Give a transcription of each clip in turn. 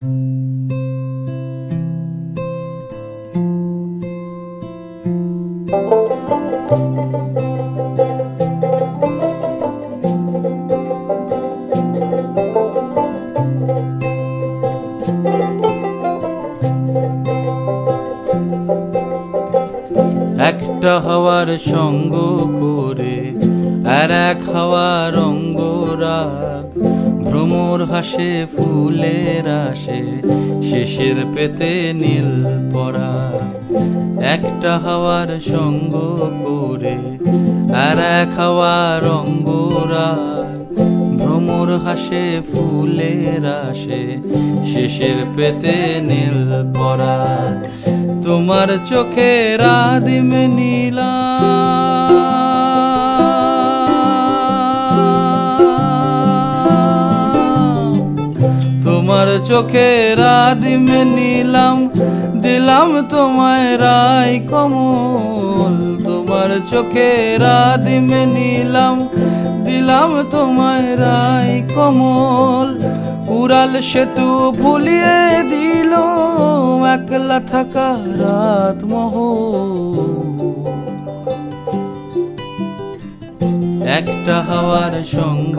একটা হাওয়ার সঙ্গ করে আর এক হাওয়ার অঙ্গরাগ, ভ্রমর হাসে ফুলের আসে শেষের পেতে নীল পরাগ। একটা হাওয়ার সঙ্গ করে আর এক হাওয়ার অঙ্গরাগ, ভ্রমর হাসে ফুলের আসে শেষের পেতে নীল পরাগ। তোমার চোখের আদিম নীলা, তোমার চোখের আদিম নীলাম, দিলাম তোমায় রাই কমল। তোমার চোখের আদিম নীলাম, দিলাম তোমায় রাই কমল। উড়াল সেতু ভুলিয়ে দিল একলা থাকা রাত মহল। একটা হাওয়ার সঙ্গ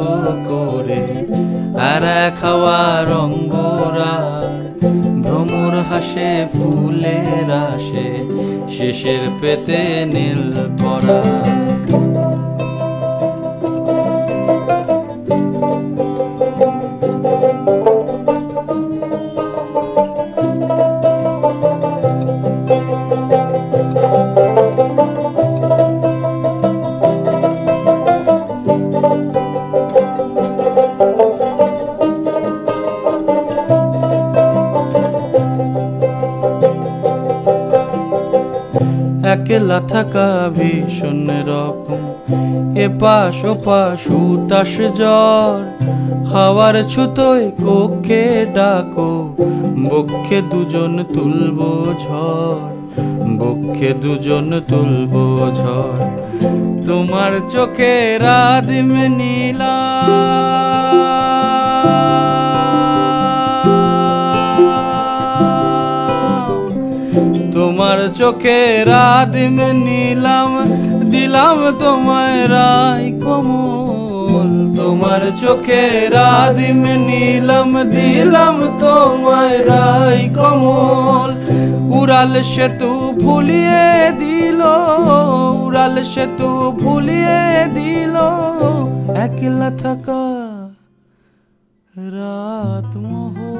করে আর এক হাওয়ার অঙ্গরাগ, ভ্রমর হাসে ফুলের আসে শেষের পেতে নীল পরাগ। একলা থাকা ভীষণ রকম, এপাশ ওপাশ উতাস জ্বর। হাওয়ার ছুতোয় কক্ষে ডাকো, বক্ষে দুজন তুলবো ঝড়, বক্ষে দুজন তুলবো ঝড়। তোমার চোখের আদিম নীলা, তোমার চোখের আদিম নীলাম, দিলাম তোমায় রাই কমল। তোমার চোখের আদিম নীলাম, দিলাম তোমায় রাই কমল। উড়াল সেতু ভুলিয়ে দিল, উড়াল সেতু ভুলিয়ে দিল একলা থাকা রাত মহল।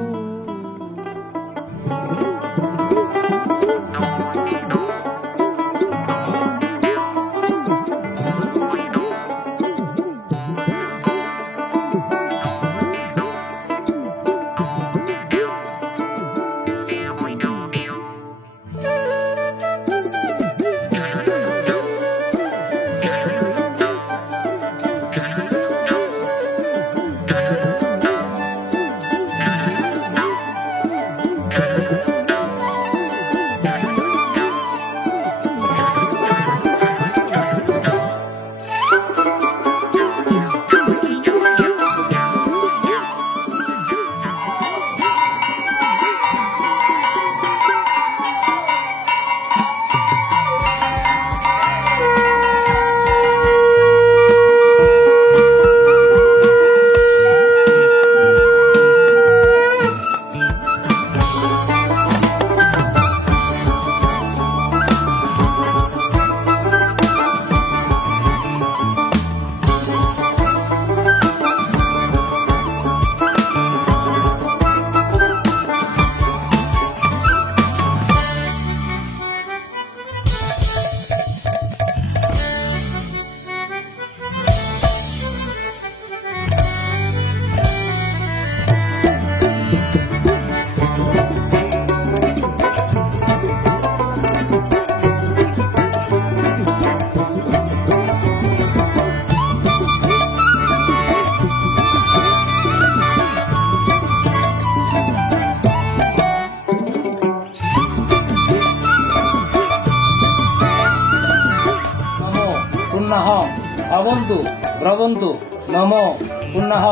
अवन्तु ब्रवन्तु नमो पुनः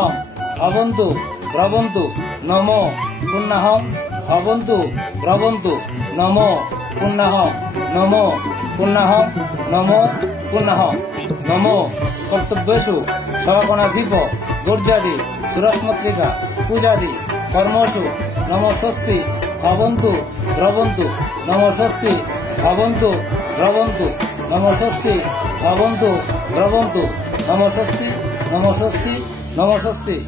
अवन्तु ब्रवन्तु नमो পুণ্যাহং ভবন্তু দ্রবন্তু নমো পুণ্যাহং নমো পুণ্যাহং নমো পুণ্যাহং নমো কর্তব্যেষু সভাকণাধিপ দুর্যাদি সুরস্মত্রিকা পূজাদি কর্মসু নমো স্বস্তি ভবন্তু দ্রবন্তু নমো স্বস্তি ভবন্তু দ্রবন্তু নমো স্বস্তি ভবন্তু দ্রবন্তু নমো স্বস্তি নমো স্বস্তি নমো স্বস্তি।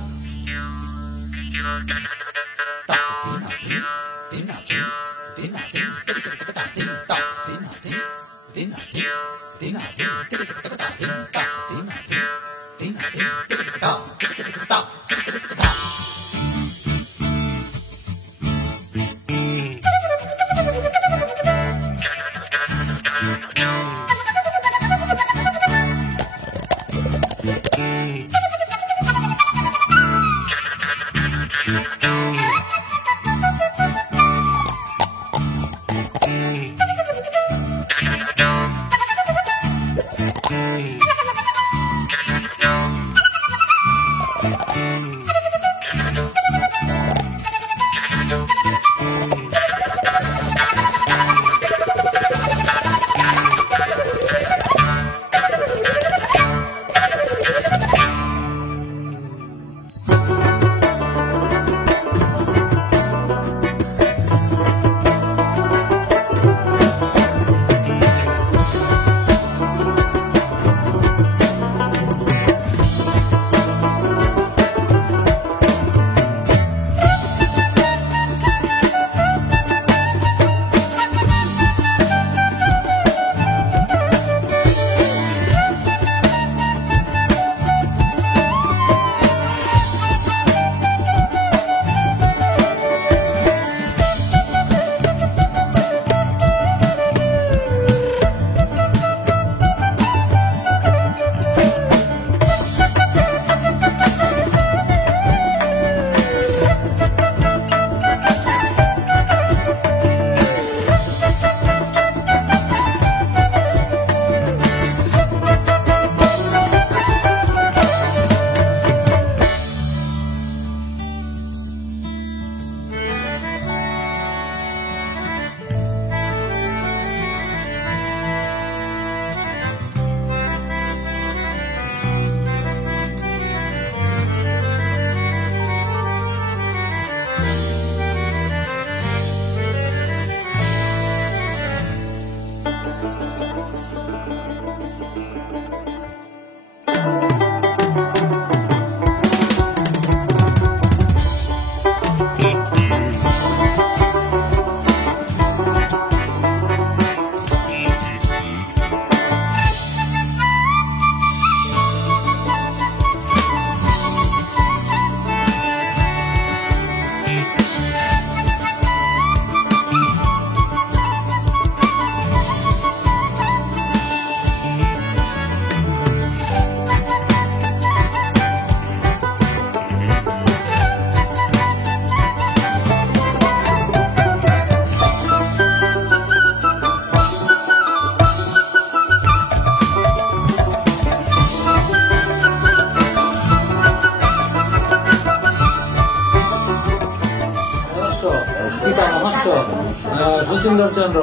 সুচিন্দর চন্দ্র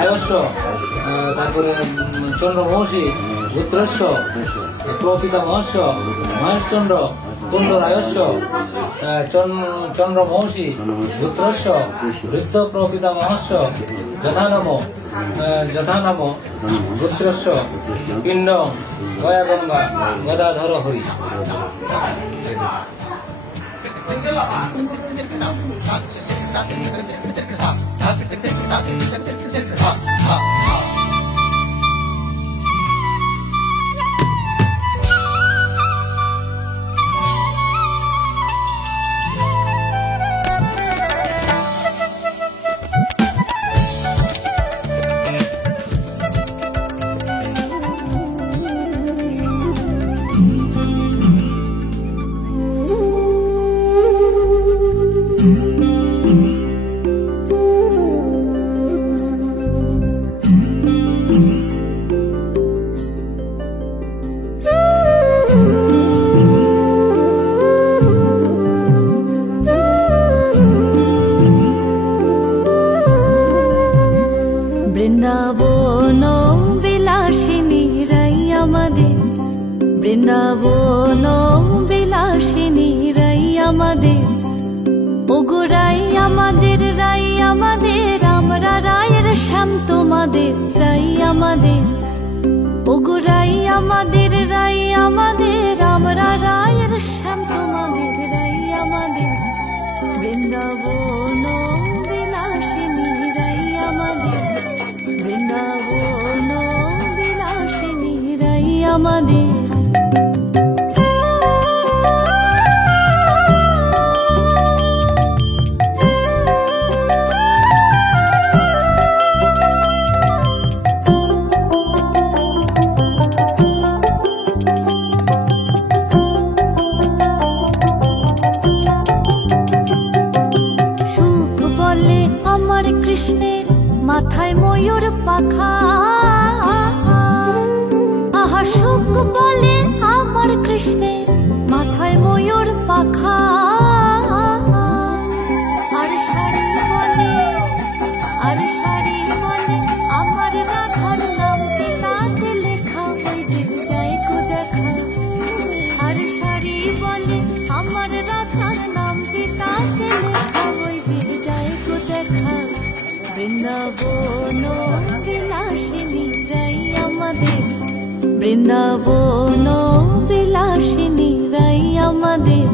আয়স্য, তারপরে চন্দ্রমহর্ষি রুদ্রস্য প্রপিতামহস্য মহেশচন্দ্র কুণ্ডরায়স্য চন্দ্রমহর্ষি রুদ্রস্য বৃদ্ধ প্রপিতামহস্য যথানাম রুদ্রস্য পিণ্ড গয়াগঙ্গা গদাধর হরি। রাই আমাদের, ওগো রাই আমাদের, রাই আমাদের, আমরা রায়ের শ্যাম তোমাদের, রাই আমাদের বৃন্দাবন বিলাসিনী, রাই আমাদের বৃন্দাবন বিলাসিনী, রাই আমাদের। আমার কৃষ্ণের মাথায় ময়ূর পাখা, আহা সুখ বলে আমার কৃষ্ণের মাথায় ময়ূর পাখা। আর শাড়ি বলে, আর শাড়ি বলে আমার রাধার নামটি তাতে লেখা, ওই যে যায় গো দেখা। আর শাড়ি বলে আমার রাধার নামটি তাতে লেখা, ওই যে যায় গো দেখা। বৃন্দাবন বিলাসিনী, রাই আমাদের বৃন্দাবন বিলাসিনী, রাই আমাদের।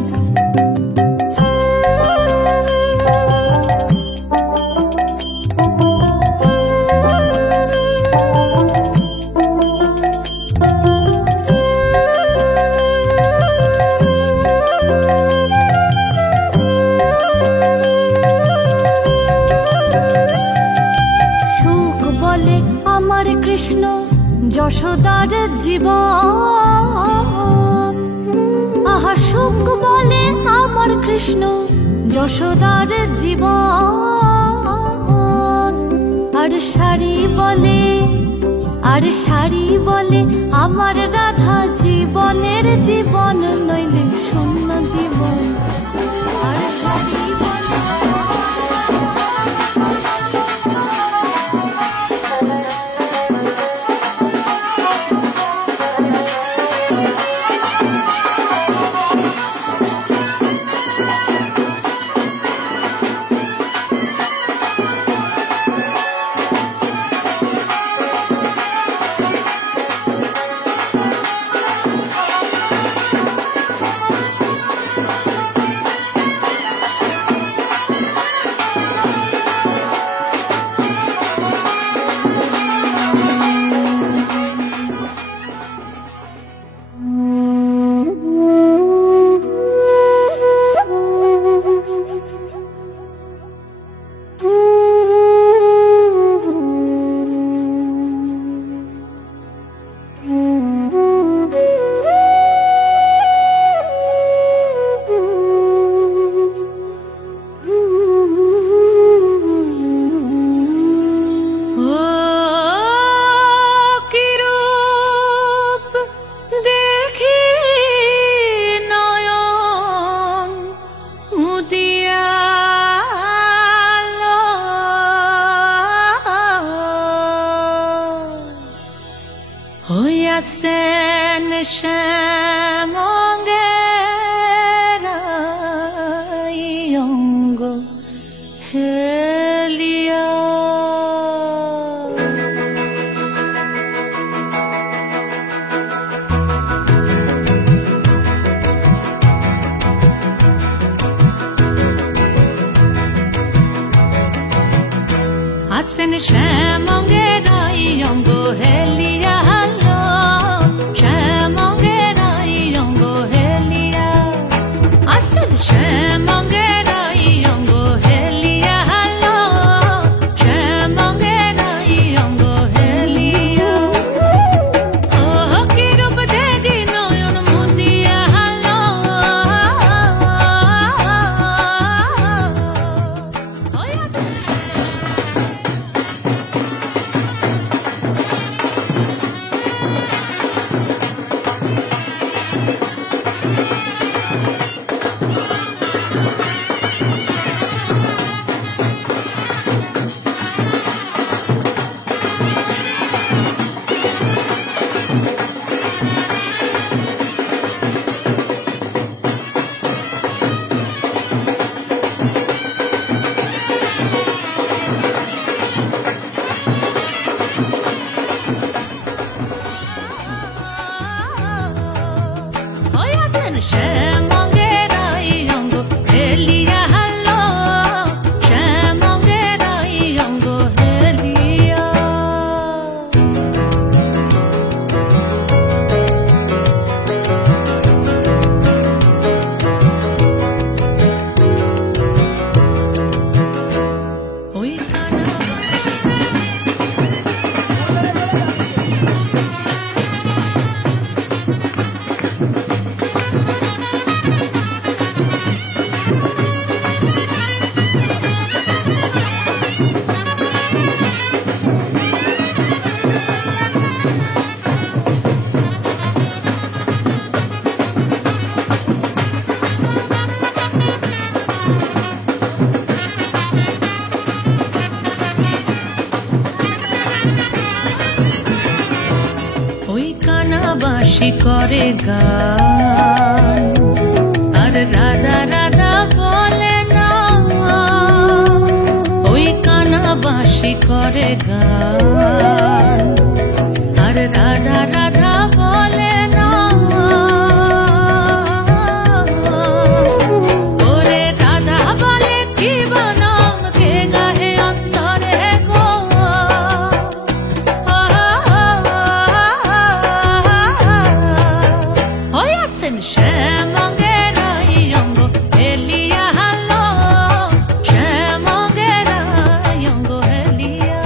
আমার কৃষ্ণ যশোদার জীবন, আহা সুখ বলে আমার কৃষ্ণ যশোদার জীবন। আর শাড়ি বলে, আর শাড়ি বলে আমার রাধা জীবনের জীবন, নইলে শূন্য জীবন। আর শাড়ি বলে হইয়াছেন শ্যামঙ্গের অঙ্গ হেলিয়া। আছেন শ্যামঙ্গের অঙ্গ হেলিয়া, বাঁশি করে গান, আর রাধা রাধা বলে না, ওই কানা বাঁশি করে গান, আর রাধা রাধা বলে না। ওরে রাধা বলে কি বানাম কে গাহে অন্তরে গো, ওই আছেন শ্যামঙ্গের অঙ্গ হেলিয়া হালো, শ্যামঙ্গের অঙ্গ হেলিয়া।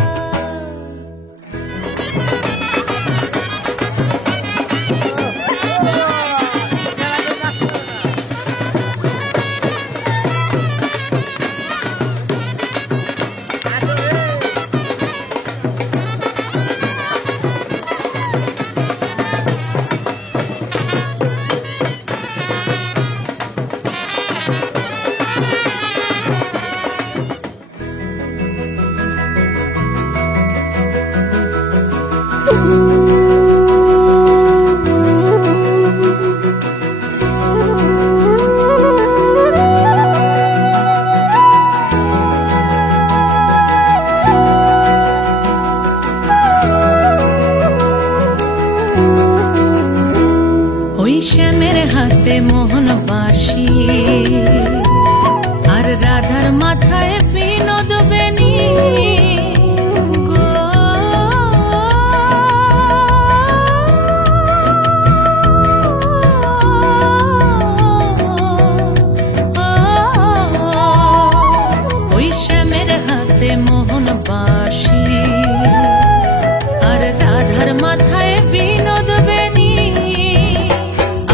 ওই শ্যামের হাতে মোহন বাঁশি, আর রাধার মাথায় বিনোদ বেনি গো। ওই শ্যামের হাতে মোহন বাঁশি, আর রাধার মাথায় বিনোদ বেনি।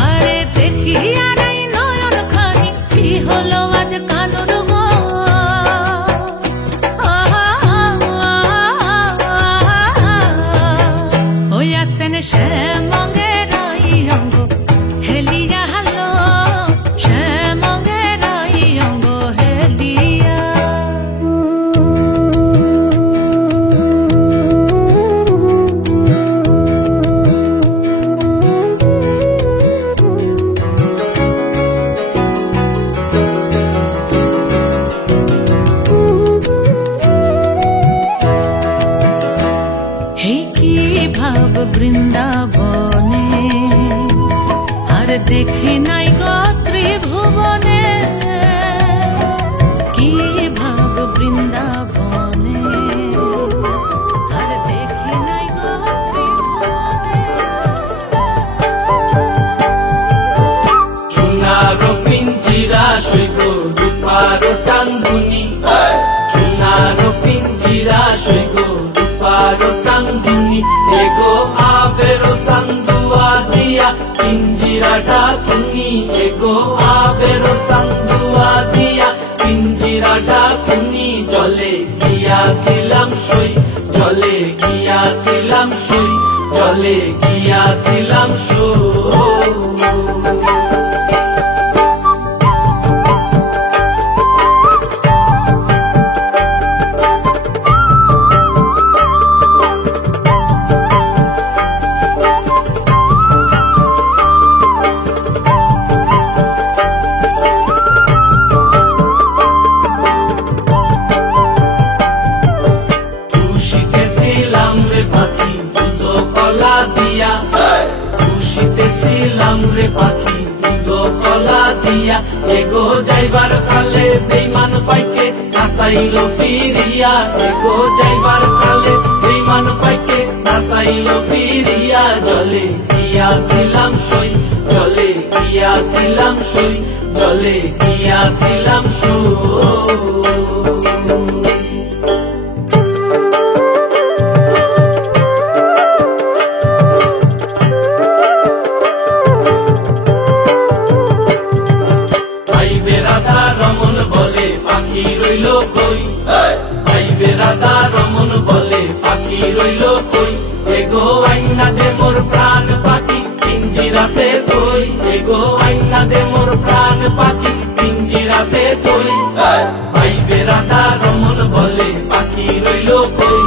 আরে দেখি আর এই নয়ন খানি কি হলো আজ কানুর গো, ওই আছেন শ্যামঙ্গের অঙ্গ হেলিয়া হালো, শ্যামঙ্গের অঙ্গ হেলিয়া। হে কি ভাব বৃন্দাবনে, আর দেখি নাই গো ত্রিভুবনে। কি ভাব বৃন্দাবনে, আর দেখি নাই গো ত্রিভুবনে। সোনারো পিঞ্জিরা সৈব রূপারো টাঙ্গুনি, সোনারো পিঞ্জিরা সৈব রূপারো টাঙ্গুনি। এগো আবেরো সান্দুয়া দিয়া পিঞ্জিরাটা তুমি, এগো আবেরো সান্দুয়া দিয়া পিঞ্জিরাটা তুমি। জলে গিয়াছিলাম সই, জলে গিয়াছিলাম সই, জলে গিয়াছিলাম সই। খুশিতেছিলাম রে পাখি দুধ কলা দিয়া, খুশিতেছিলাম রে পাখি দুধ কলা দিয়া। এগো যাইবার কালে বেইমান পাইকে নাচাইল ফিরিয়া, এগো যাইবার কালে বেইমান পাইকে নাচাইল ফিরিয়া। জলে গিয়াছিলাম সই, জলে গিয়াছিলাম সই, জলে গিয়াছিলাম সই। পাখি রইল কই, আইবে রাধা রমন বলে পাখি রইল কই। এগো আইনা দে মোর প্রাণ পাখি পিঞ্জিরাতে কই, এগো আইনা দে মোর প্রাণ পাখি পিঞ্জিরাতে কই। আইবে রাধা রমন বলে পাখি রইল কই,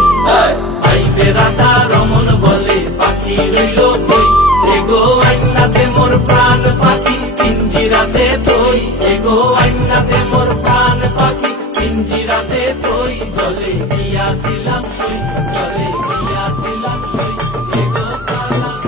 আইবে রাধা রমন বলে পাখি রইল কই। এগো তৈ জলে গিয়াছিলাম সই জলে গিয়াছিলাম সই এগো সালাম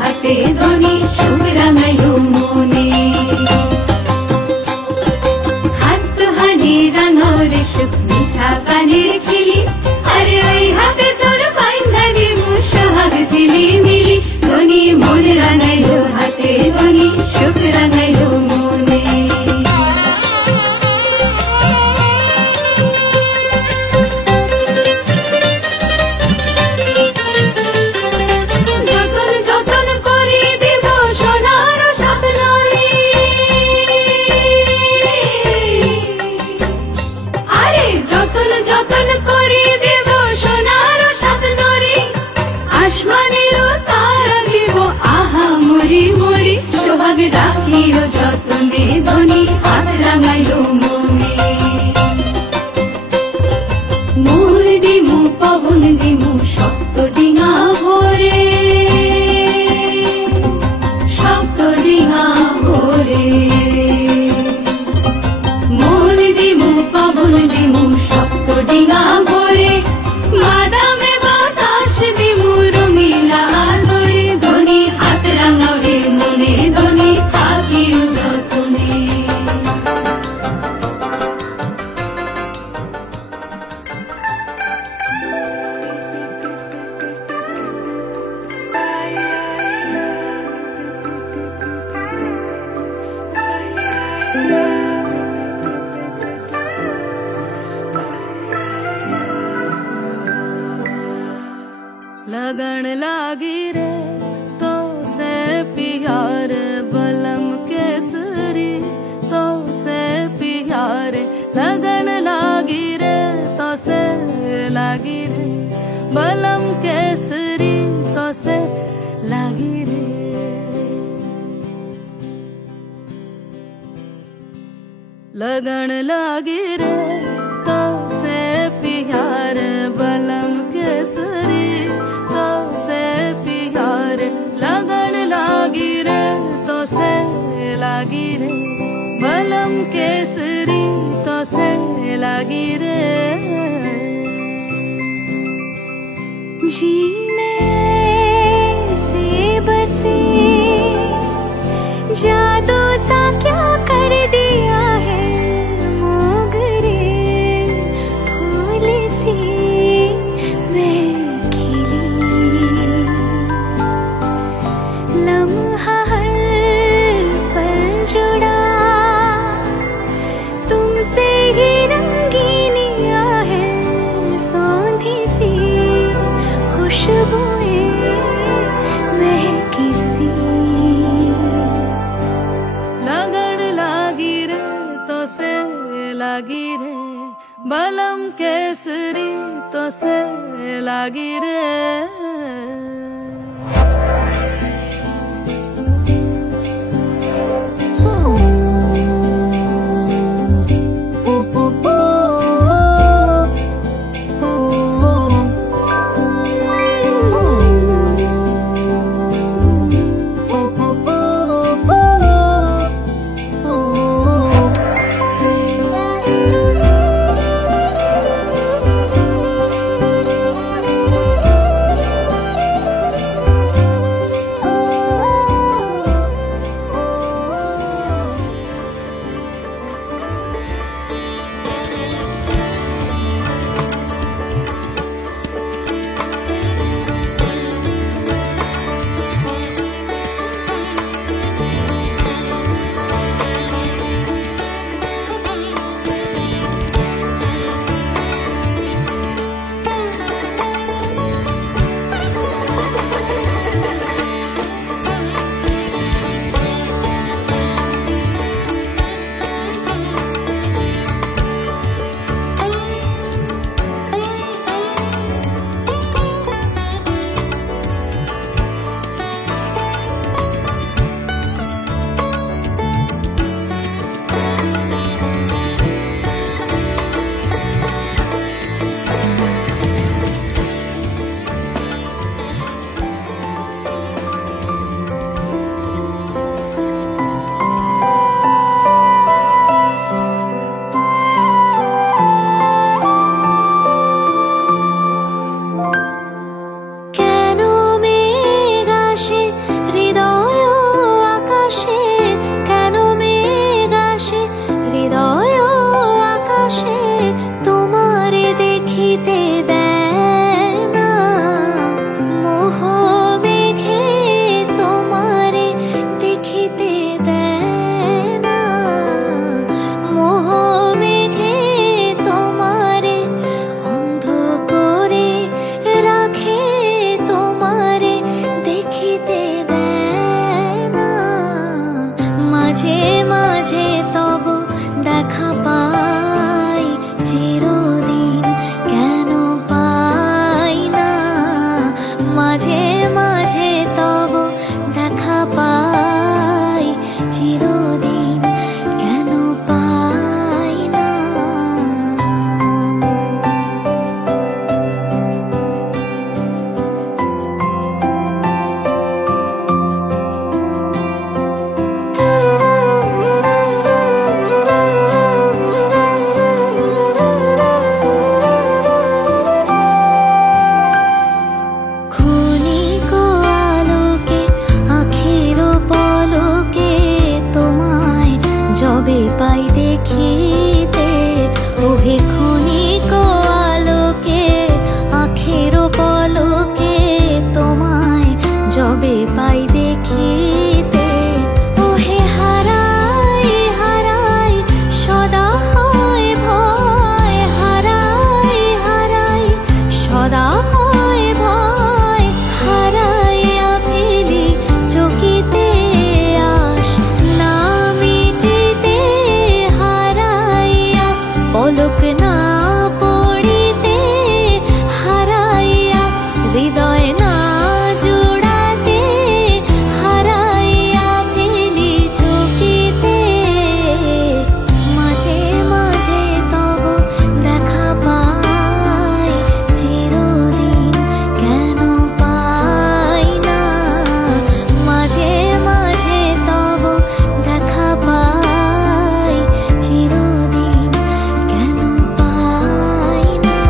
হাতে ধনি সুখ রাঙাইলো মনে হাত হানি রাঙরে সুখ মিঠা পানের খিলি আরে ওই হাতে তোর বাইন্ধা দিমু সোহাগ ঝিলি মিলি ধনি মন রাঙাইলো হাতে ধনি সুখ রাঙাইলো মনে যতন মরি মরি সোহাগ রাখিও যতনে ধনী হাত রাঙাইলো মনে মোর দিমু পবন দিমু শক্ত ডিঙা ভরে শক্ত ডিঙা ভরে মোর দিমু পবন দিমু শক্ত ডিঙা ভরে মাদামে বাতাস দিমু রঙিলা ধরে ধনী হাত রাঙাও রে মনে ধনী থাকিও যতনে लगन लागी रे तो से प्यार बलम केसरी तो से प्यार लगन लागी रे तो से लागी रे बलम केसरी तो से लागी रे लगन लागी रे तो से प्यार बलम केसरी तो से प्यार लगन लागी रे तो से लागी रे बलम केसरी तो से लागी रे जी में से बसे जादू सा क्या कर दिया है मोगरे फूल सी मैं लम्हा हर पल जुड़ा तुमसे ही रंगीनिया है सौंधी सी खुशबुएं महकी सी लगन लागी रे तो से लागी रे बलम केसरी तो से लागी रे মাঝে মাঝে তব দেখা পা দেখিতে ওহে ক্ষণিক আলোকে আখের পলকে তোমায় যবে পাই দেখিতে ওহে হারাই হারাই সদা হয় ভয় হারাই হারাই সদা হয় ভয় হারাইয়া ফেলি চকিতে আস না মিটিতে হারাইয়া পলক না পড়িতে হারাইয়া হৃদয় না জোড়াতে হারাইয়া ফেলি চকিতে মাঝে মাঝে তব দেখা পাই চিরদিন কেন পাই না মাঝে মাঝে তব দেখা পাই চিরদিন কেন পাই না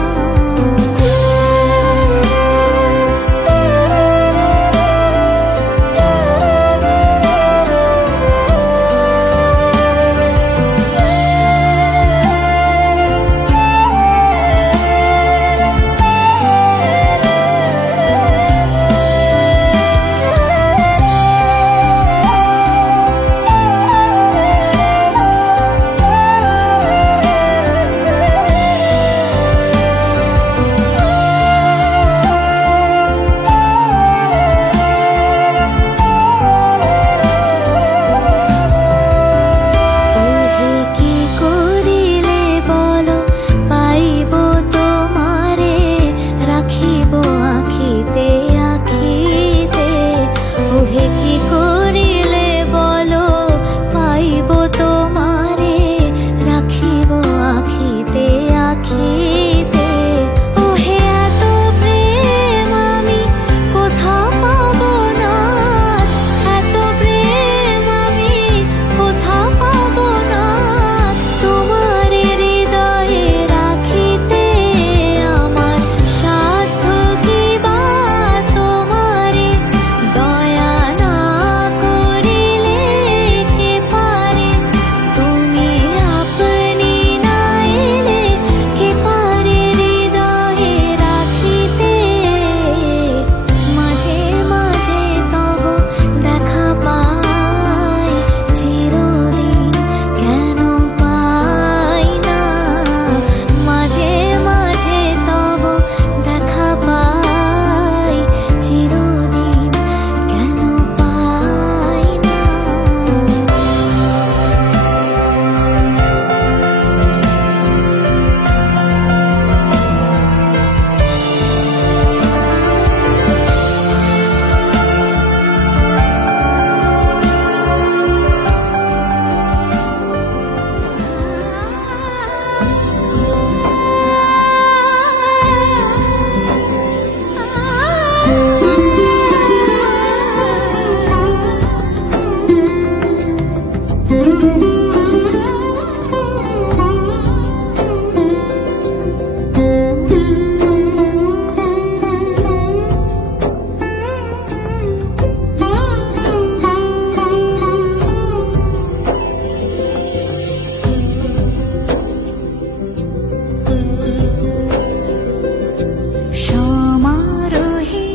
ওহে কি করিলে বলো পাইব তোমারে রাখিব আখিতে আখিতে ওহে কি করিলে বলো পাইব তোমারে রাখিব আখিতে আখিতে ওহে এত প্রেম আমি কোথা পাবো না এত প্রেম আমি কোথা পাবো না তোমারে হৃদয়ে রাখিতে আমার সাধ্য কি বা তোমারে দয়া না করিলে কে পারে তুমি আপনি না এলে কে পারে হৃদয়ে রাখিতে মাঝে মাঝে তব দেখা পাই চিরদিন কেন পাই না মাঝে মাঝে তব দেখা পাই চিরদিন কেন পাই না সমারোহে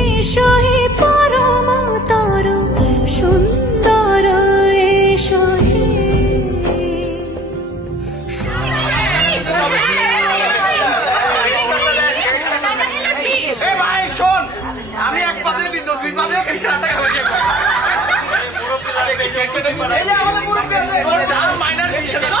এসো হে পরমতর সুন্দর এসো হে এ ভাই শোন, আমি এক পাতে বিদ্যুৎ দুই পাতে 20,000 টাকা হয়ে যাবে। এই যে আমাদের মুরব্বি আছে, ওর দাম মাইনাস 20,000 টাকা।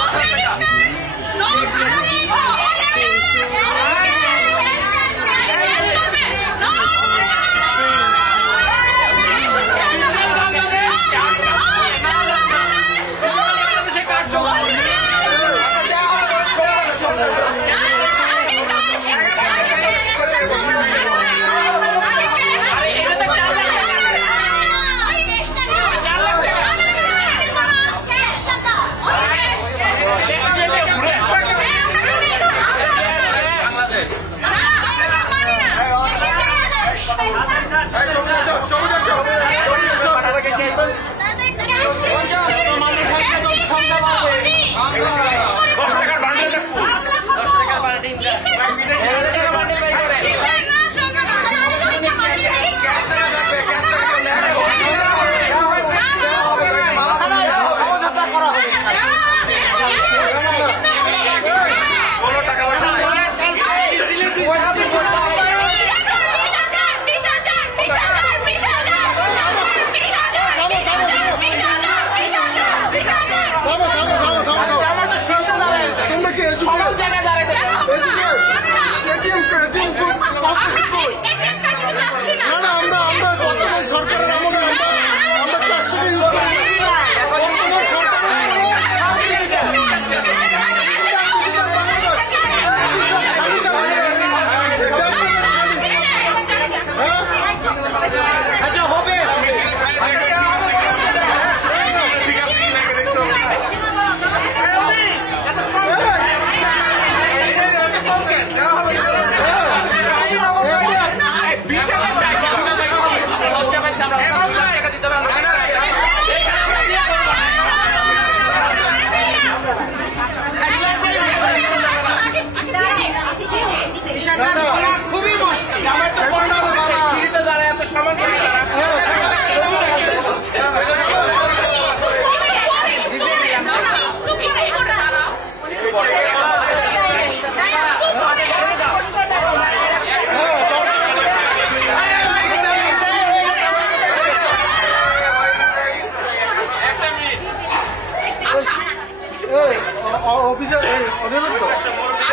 অভিযোগ অনিরুদ্ধ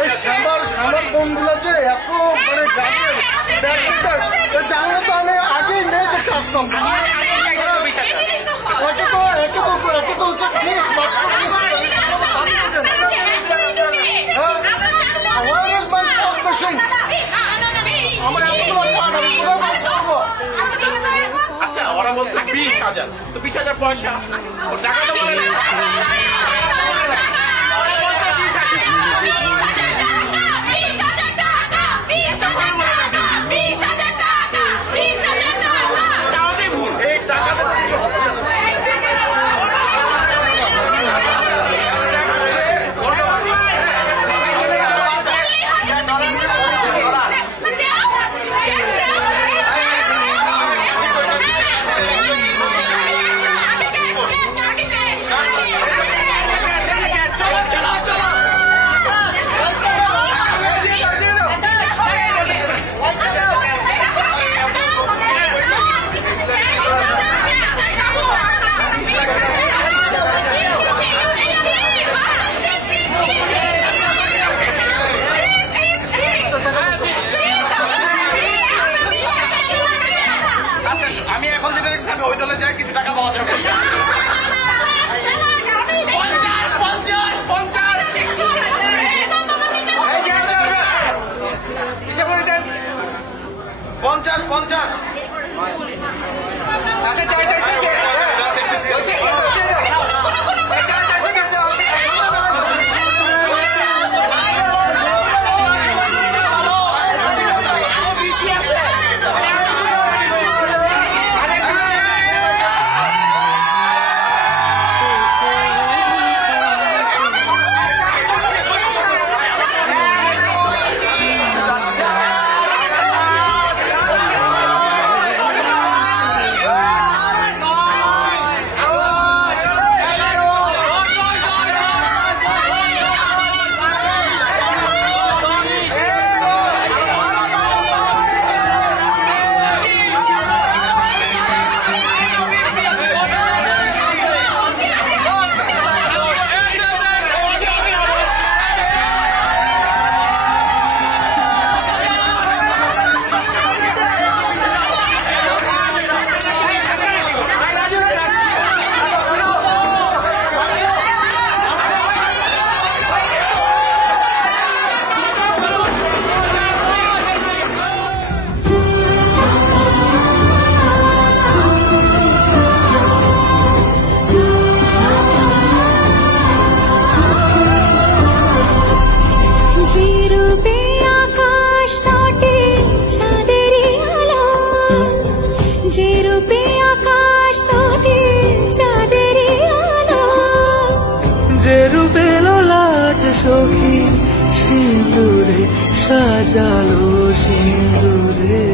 এই শ্যামার বনগুলো যে এত মানে গ্রামের জানলে তো আমি আগেই মেয়ে দেখতে আসতাম একে তো হচ্ছে প্লিজ মাত্র please Where is my post machine? আমার এতগুলো কার্ড আমি কোথায় পাবো? আচ্ছা ওরা বলছে 20,000 তো 20,000 পয়সা ও টাকা তো বলে না। ওরা বলছে 20,000 চাওয়াতেই ভুল এই টাকাটা তো কিছু হচ্ছে না। আমি এখন যেটা দেখছি আমি ওই দলে যাই কিছু টাকা পাওয়া যাবে 50 আচ্ছা সখী সিঁদুরে সাজালো সিঁদুরে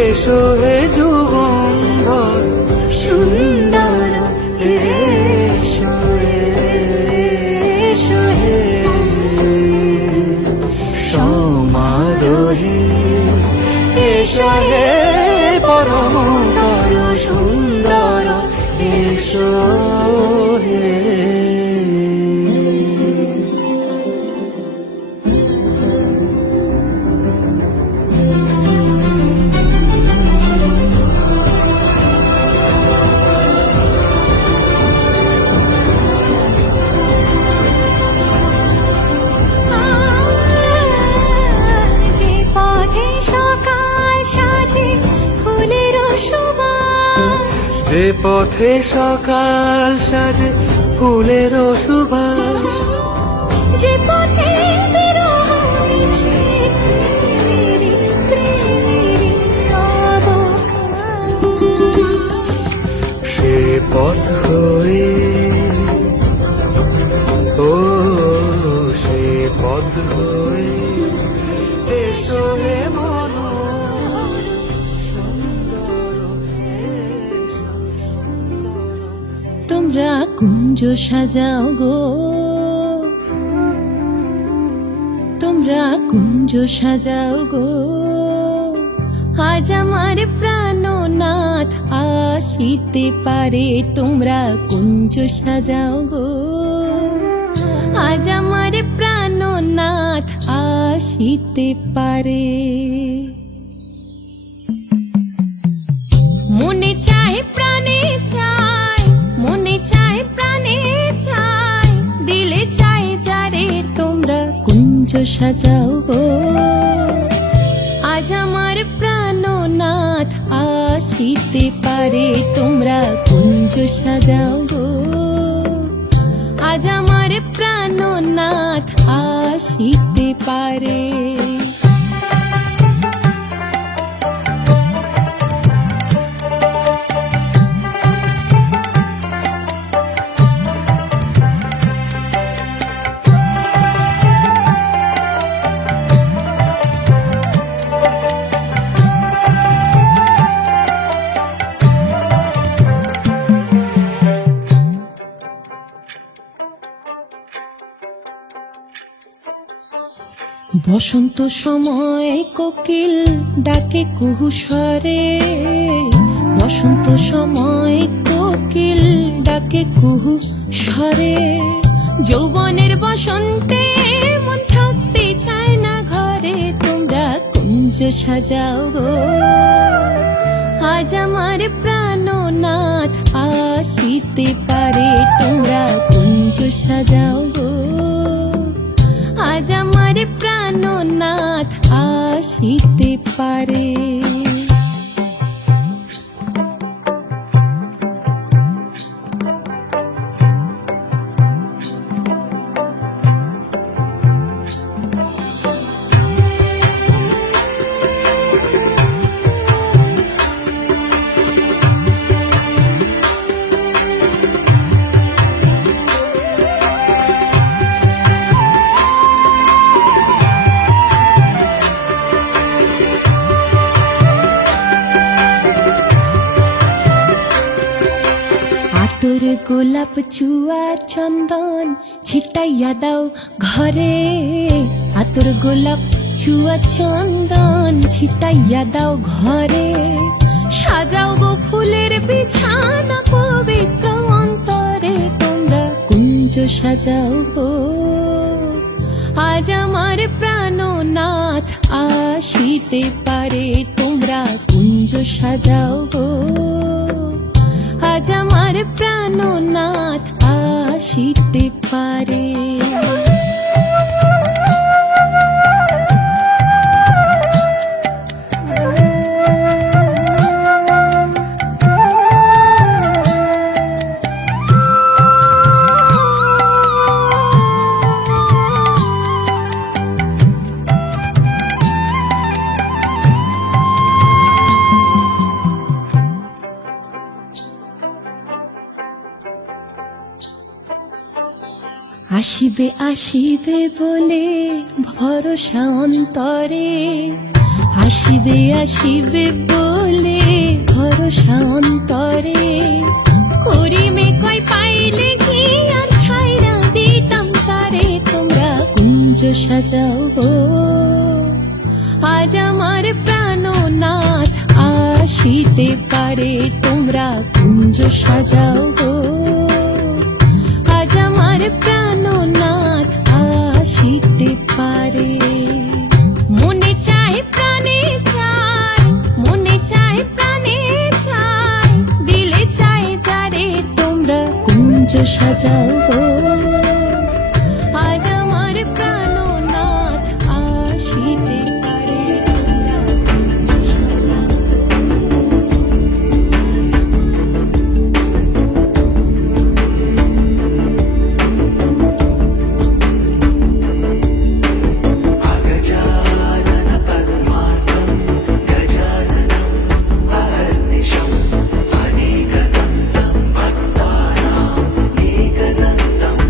এসো হে যুগন্ধর সুন্দর এসো এসো হে সমারোহে এসো হে পরম সুন্দর এসো হে যে পথে সকাল সাজে ফুলের সুবাস যে পথে সে পথ হয়ে ও সে পথ হয়ে এসো হে তোমরা কুঞ্জ সাজাও গো, তোমরা কুঞ্জ সাজাও গো। আজ আমার প্রাণনাথ আসিতে পারে, তোমরা কুঞ্জ সাজাও গো। আজ আমার প্রাণনাথ আসিতে পারে। মনে চায় প্রাণে চায়, মনে চায় প্রাণে চায়, দিলে চাই যারে তোমরা কুঞ্জ সাজাও গো। আজ আমার প্রাণনাথ আসিতে পারে, তোমরা কুঞ্জ সাজাও গো। আজ আমার প্রাণনাথ আসিতে পারে। বসন্ত সময় কোকিল ডাকে কুহু স্বরে, বসন্ত সময় কোকিল ডাকে কুহু স্বরে। যৌবনের বসন্তে মন থাকতে চায় না ঘরে, তোমরা কুঞ্জ সাজাও গো। আজ আমার প্রাণনাথ আসিতে পারে, তোমরা কুঞ্জ সাজাও গো। আজ আমার প্রাণনাথ আসিতে পারে। আতর গোলাপ চুয়া চন্দন ছিটাইয়া দাও ঘরে, আতর গোলাপ চুয়া চন্দন ছিটাইয়া দাও ঘরে। সাজাও গো ফুলের বিছানা পবিত্র অন্তরে, তোমরা কুঞ্জ সাজাও গো। আজ আমার প্রাণনাথ আসিতে পারে, তোমরা কুঞ্জ সাজাও গো। আজ আমার প্রাণনাথ আসিতে পারে। আসিবে আসিবে বলে ভরসা অন্তরে, আসিবে আসিবে বলে ভরসা অন্তরে। করিমে কয় পাইলে কি আর ছাইরা দিতাম তারে, তোমরা কুঞ্জ সাজাও গো। আজ আমার প্রাণনাথ আসিতে পারে, তোমরা কুঞ্জ সাজাও গো। আজ আমার প্রাণনাথ আসিতে পারে। মনে চায় প্রাণে চায়, মনে চায় প্রাণে চায়, দিলে চাই যারে তোমরা কুঞ্জ সাজাও গো। আজ আমার প্রাণনাথ আসিতে পারে, তোমরা কুঞ্জ সাজাও गजाननं भक्तानां एकदन्तं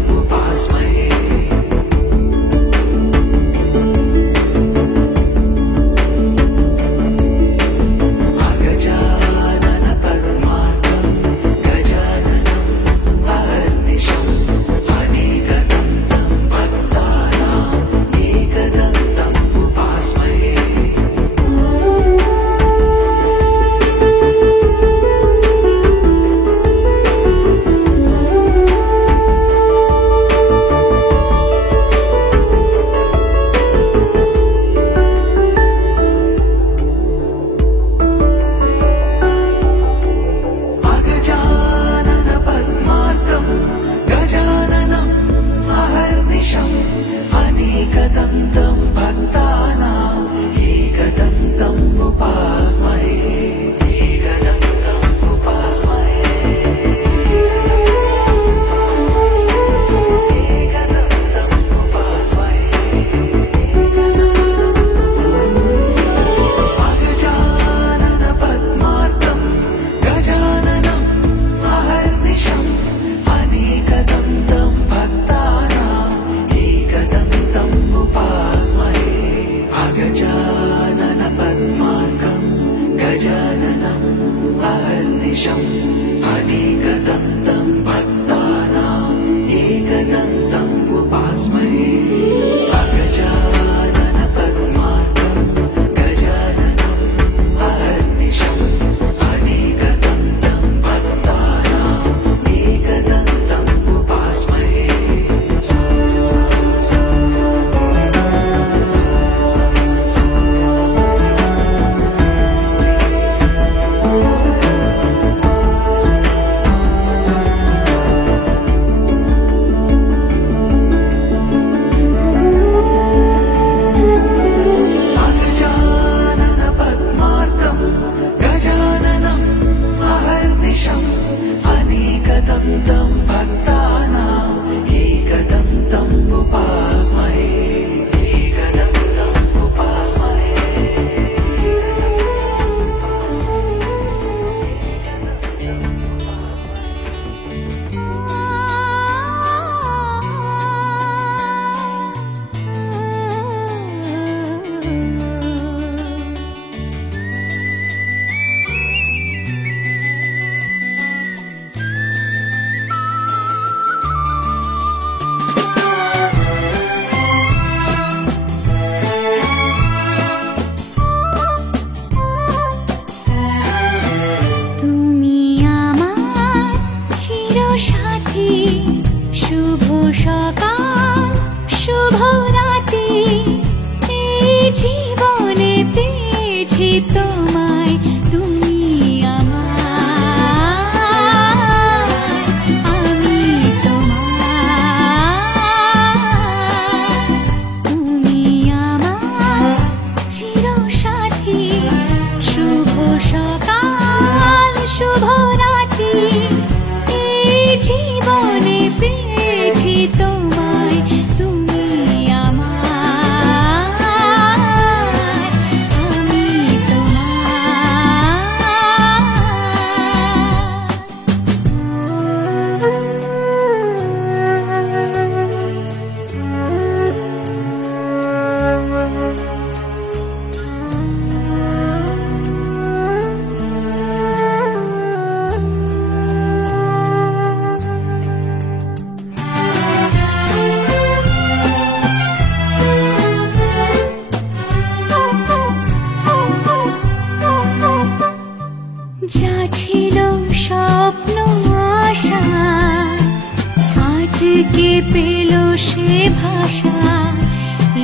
ভাষা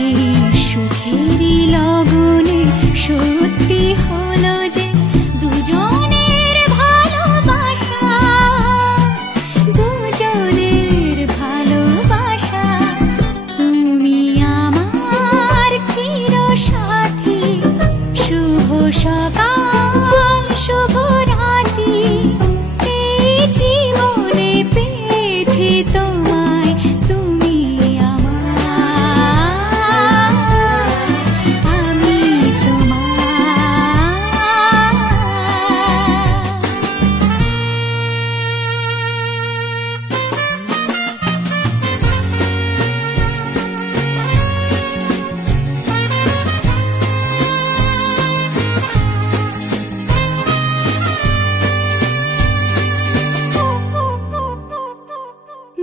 এই সুখেরই লগনে সত্যি হলো যে দুজনের ভালোবাসা, দুজনের ভালোবাসা। তুমি আমার চিরসাথী, শুভ সকাল শুভ রাতি, এই জীবনে পেয়েছি তোমায়, তুমি আমার, আমি তোমার।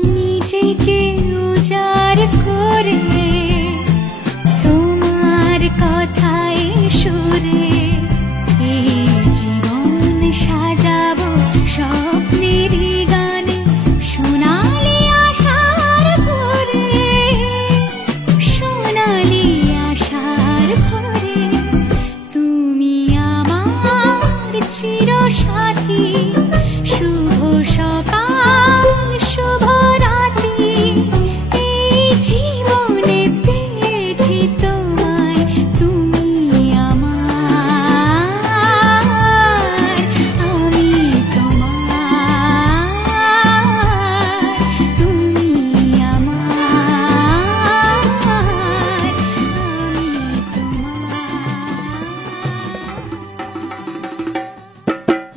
নিজেকে উজাড় করে তোমার কথায় সুরে এই জীবন সাজাবো স্বপ্নের গানে, সোনালি আশার ভোরে, সোনালি আশার ভোরে। তুমি আমার চিরসাথী, শুভ সকাল শুভ রাতি, এই জীবনে পেয়েছি তোমায়, তুমি আমার, আমি তোমার, তুমি আমার, আমি তোমার।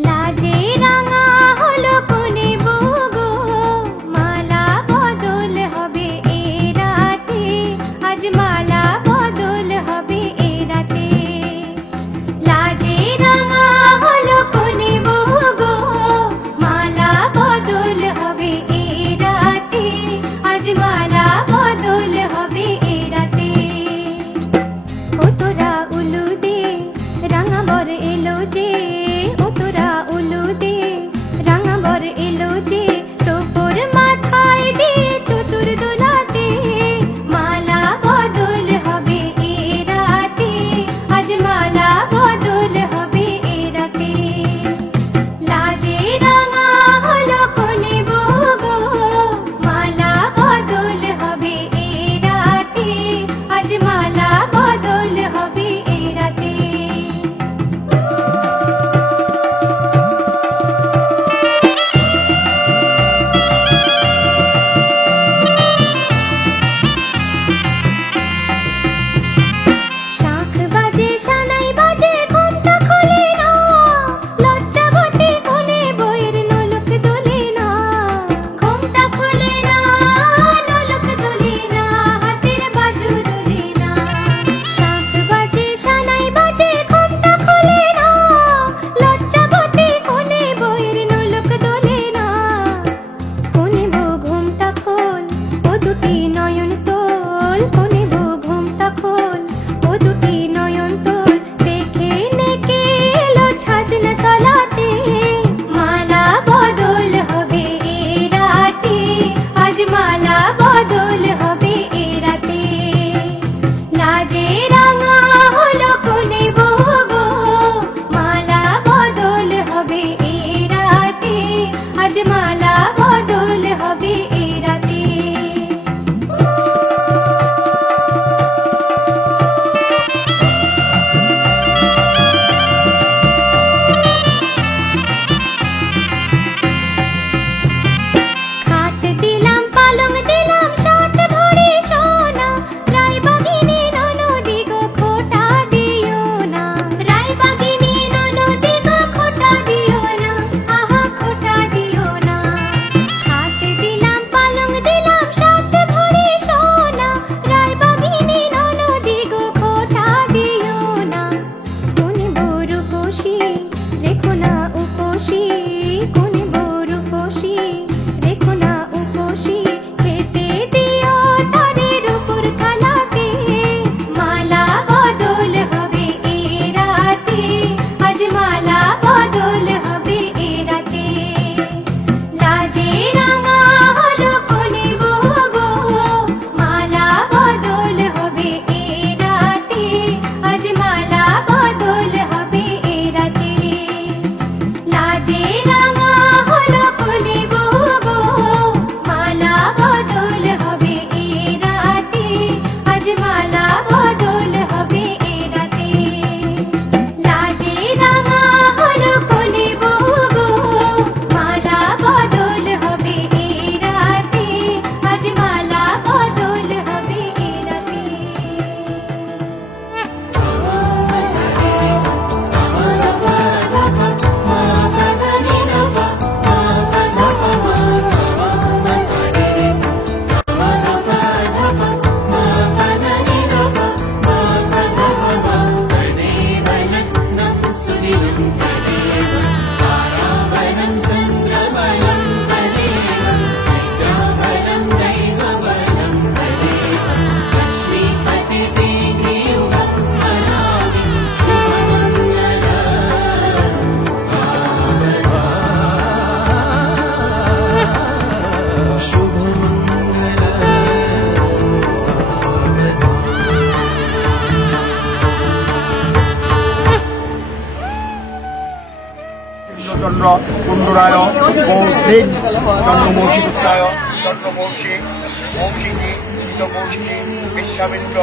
লাজে রাঙা হলো কোনে বগো, মালা বদল হবে এ রাতে। কুণ্ডরায় মৌলিক চন্দ্রমৌষী পুত্রায় চন্দ্রমৌষী মৌষিনী মৌষিনী বিশ্বামিত্র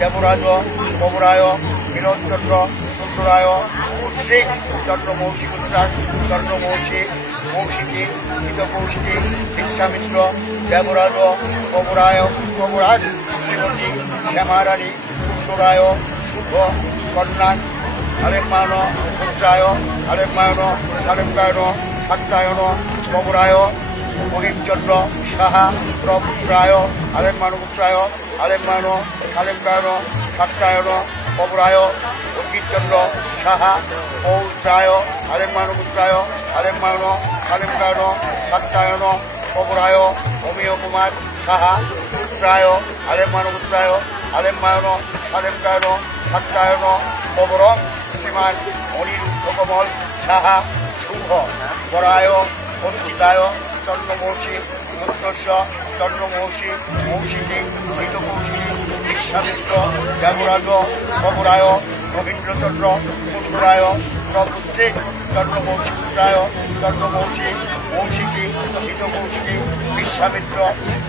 দেবরাজ কবরায় বিনোদচন্দ্র কুণ্ডরায় পুত্রিক চন্দ্রমৌষী পুত্রার চন্দ্রমৌষী মৌষিনী কৌশিকী বিশ্বামিত্র দেবরাজ কবরায় কবরাজ শ্রীমতী শ্যামারানী কুণ্ডরায় শুভ কন্যা আলেম্মায়ন পুত্রায় আলেম্মায়ন সালেম্বায়ন সাত্যায়ন কবরায় মহিমচন্দ্র সাহা প্রপুত্রায় আলেম্মায়ন পুত্রায় আলেম্মায়ন সালেম্বায়ন সাত্যায়ন কবরায় অঙ্কিতচন্দ্র সাহা পৌত্রায় আলেম্মায়ন পুত্রায় আলেম্মায়ন সালেম্বায়ন সাত্যায়ন কবরায় অমিয় কুমার সাহা পুত্রায় আলেম্মায়ন পুত্রায় আলেম্মায়ন সালেম্বায়ন সাত্যায়ন কবরং শ্রীমান অনিরুদ্ধ কমল সাহা শুভ বরায় অর্চিতায় চন্দ্রমৌষী মুদ্রস্য চন্দ্রমৌষী মৌষিনী মৃতকৌশিনী বিশ্বামিত্র দেবরাজ কবরায় রবীন্দ্রচন্দ্র কুণ্ডরায় প্রপুত্রিক চন্দ্রমৌষী পুত্রায় চন্দ্রমৌষী মৌষিকী মৃতকৌশিনী বিশ্বামিত্র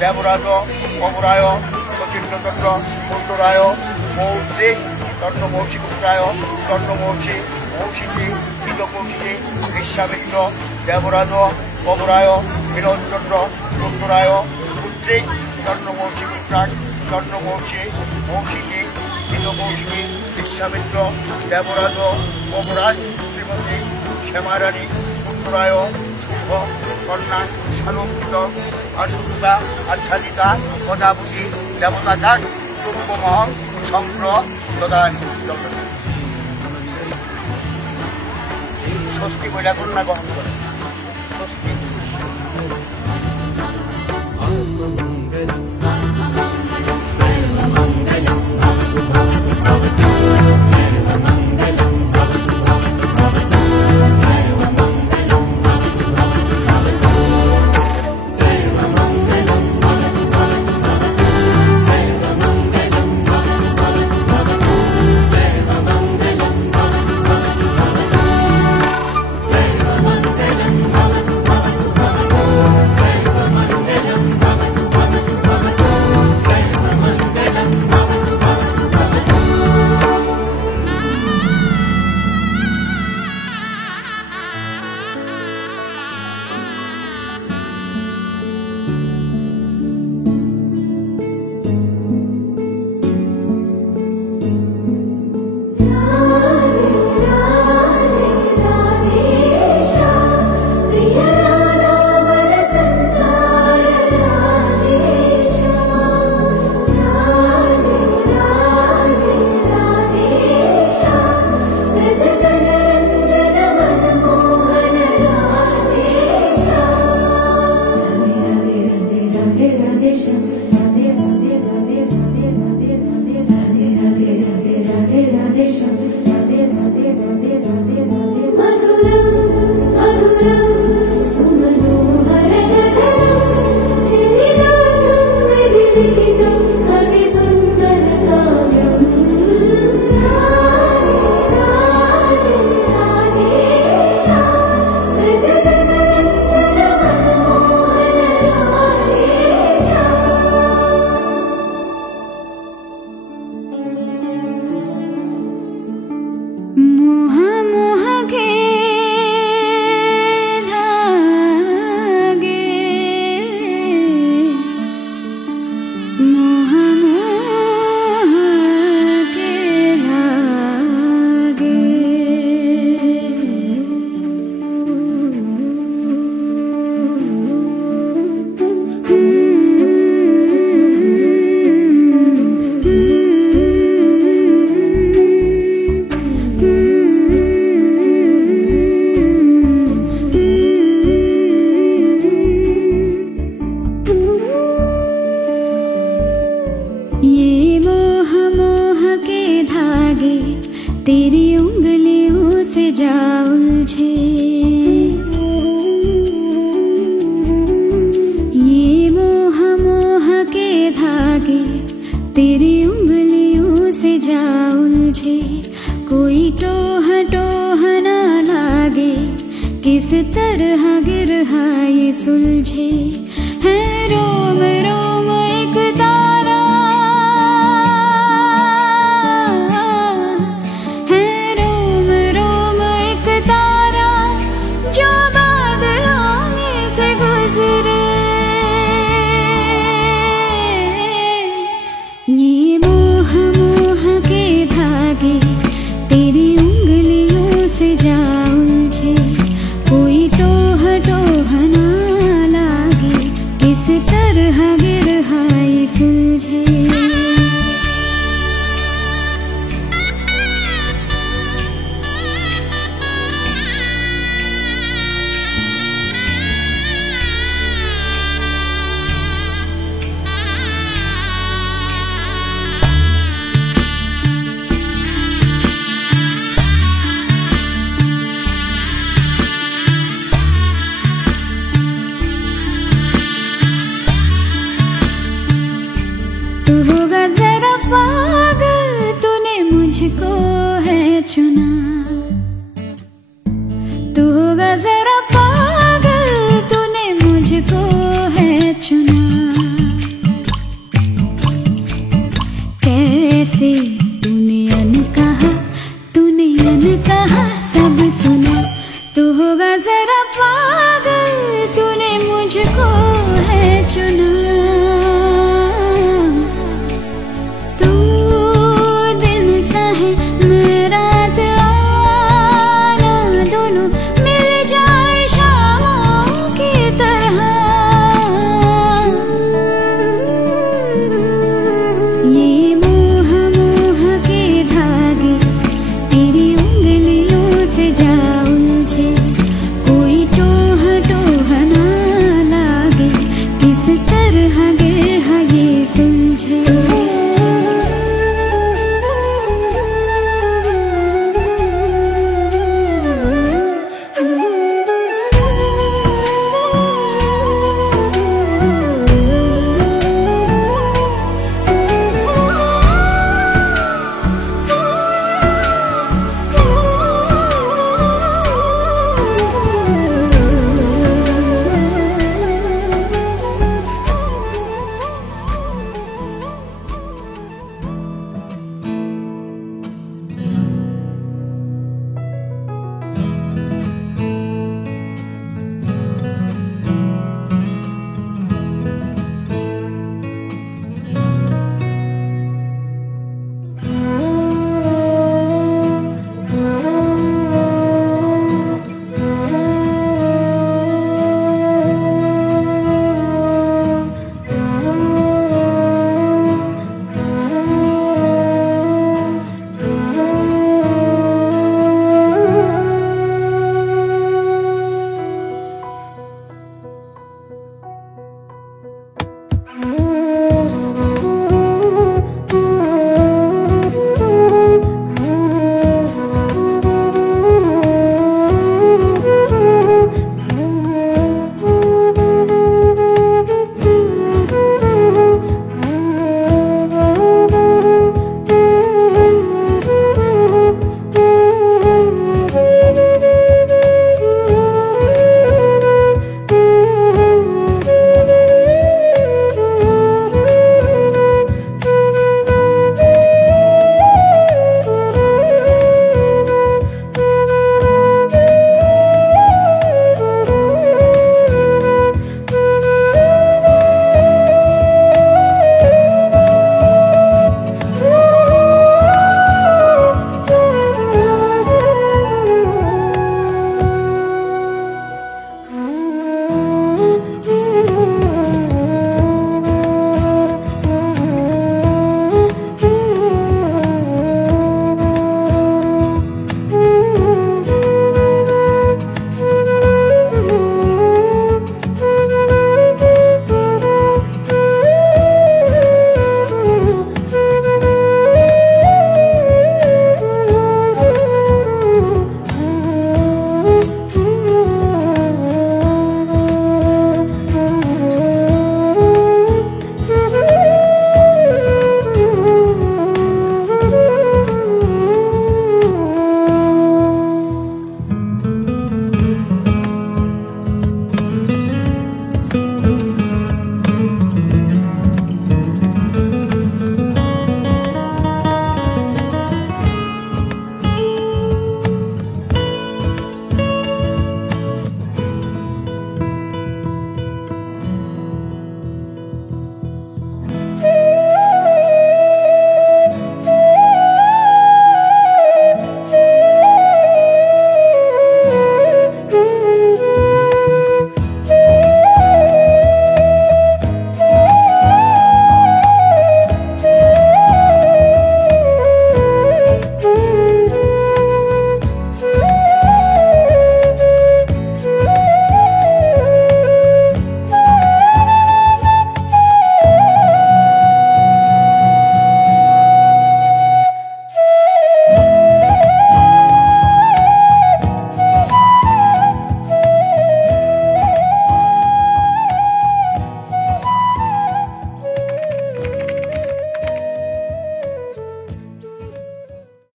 দেবরাজ কবরায় শচীন্দ্রচন্দ্র কুণ্ডরায় মৌদ্রিক চন্দ্রমৌষী পুত্রায় চন্দ্রমৌষী মৌষিকী মৃতকৌশিনী বিশ্বামিত্র দেবরাজ কবরায় বিনোদচন্দ্র কুণ্ডরায় পুত্রিক চন্দ্রমৌষী পুত্রার চন্দ্রমৌষী মৌষিকী মৃতকৌশিকী বিশ্বামিত্র দেবরাজ কবরাজ শ্রীমতী শ্যামারানী কুণ্ডরায় শুভ কন্যা সালঙ্কিত অসুবিধা আচ্ছাদিতা প্রজাপতি দেবতাকার রূপমহং শঙ্কর দদান স্বস্তি বইলা কন্যা গ্রহণ করে স্বস্তি तेरी उंगलियों से जा उलझे ये मोह मोह के धागे तेरी उंगलियों से जा उलझे कोई टोह टोह ना लागे किस तरह गिरहा ये सुलझे है रोम रोम एक तारा है रोम रोम एक तारा जो बादलों में से गुजरे ये मोह मोह के धागे तेरी उंगलियों से जा उलझे कोई टोह टोह ना लागे किस तरह गिरहा ये सुलझे तू होगा जरा पागल तूने मुझको है चुना तू होगा जरा पागल तूने मुझको है चुना कैसे तूने अन कहा सब सुना